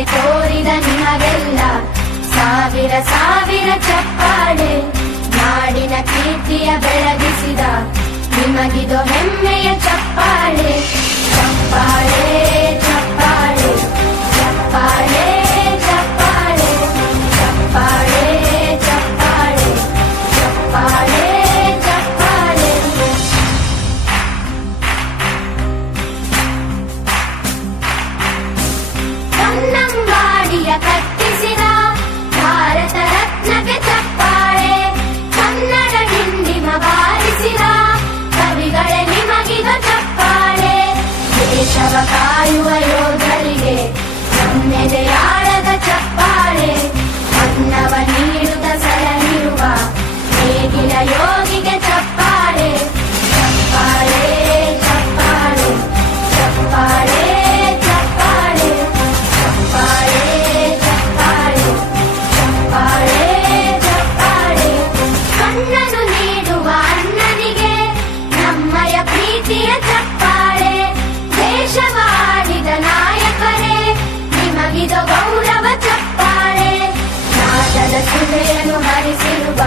ದಾರಿ ತೋರಿದ ನಿಮಗೆಲ್ಲ ಸಾವಿರ ಸಾವಿರ ಚಪ್ಪಾಳೆ. ನಾಡಿನ ಕೀರ್ತಿಯ ಬೆಳಗಿಸಿದ ನಿಮಗಿದು ಹೆಮ್ಮೆಯ ಚಪ್ಪಾಳೆ. ಚಪ್ಪಾಳೆ ಚಪ್ಪಾಳೆ ಚಪ್ಪಾಳೆ ಚಪ್ಪಾಳೆ ಚಪ್ಪಾಳೆ ಚಪ್ಪಾಳೆ ಚಪ್ಪಾಳೆ ಚಪ್ಪಾಳೆ. ಕನ್ನಂಬಾಡಿಯ ಕಟ್ಟಿಸಿದ ಭಾರತ ರತ್ನಕ್ಕೆ ಚಪ್ಪಾಳೆ. ಕನ್ನಡ ಡಿಂಡಿಮ ಬಾರಿಸಿದ ಕವಿಗಳೇ ನಿಮಗಿದು ಚಪ್ಪಾಳೆ. ದೇಶವ ಕಾಯುವ ಯೋಧರಿಗೆ ನಮ್ಮೆದೆಯಾಳದ ಚಪ್ಪಾಳೆ. ಅನ್ನವ ನೀಡುತ್ತ ಸಲಹಿರುವ ನೇಗಿಲ ಯೋಗಿಗೆ ಚಪ್ಪಾಳೆ. ಚಪ್ಪಾಳೆ ಚಪ್ಪಾಳೆ ಚಪ್ಪಾಳೆ ಚಪ್ಪಾಳೆ ಚಪ್ಪಾಳೆ ಚಪ್ಪಾಳೆ ಚಪ್ಪಾಳೆ ಚಪ್ಪಾಳೆ. ಕಣ್ಣನು ನೀಡುವ ಅಣ್ಣನಿಗೆ ನಮ್ಮಯ ಪ್ರೀತಿಯ ಚಪ್ಪಾಳೆ. ದೇಶವಾಡಿದ ನಾಯಕರೇ ನಿಮಗಿದು ಗೌರವ ಚಪ್ಪಾಳೆ. ನಾದದ ಸುಧೆಯನ್ನು ಹರಿಸಿರುವ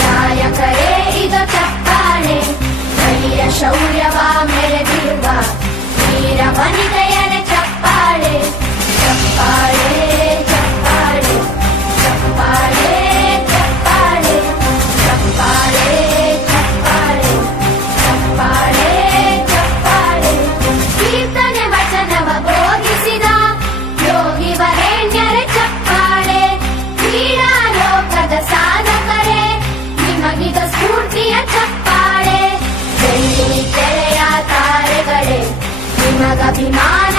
ನಾಯಕರೇ ಇದು ಚಪ್ಪಾಳೆ. ಧೈರ್ಯ ಶೌರ್ಯವ ಮೆರೆದಿರುವ ವೀರ ವನಿತೆಯರ ಚಪ್ಪಾಳೆ. ಚಪ್ಪಾಳೆ ಚಪ್ಪಾಳೆ ಚಪ್ಪಾಳೆ ಚಪ್ಪಾಳೆ ಚಪ್ಪಾಳೆ ಚಪ್ಪಾಳೆ ಚಪ್ಪಾಳೆ ಚಪ್ಪಾಳೆ. ಕೀರ್ತನೆ ವಚನವ ಬೋಧಿಸಿದ ಯೋಗಿ ವರೇಣ್ಯರ ಚಪ್ಪಾಳೆ. ಕ್ರೀಡಾ ಲೋಕದ ಸಾಧಕರೇ ನಿಮಗಿದ ಸ್ಫೂರ್ತಿಯ ಚಪ್ಪಾಳೆ. ಬೆಳ್ಳಿ ತೆರೆಯ ತಾರೆಗಳೇ ನಿಮಗಭಿಮಾನ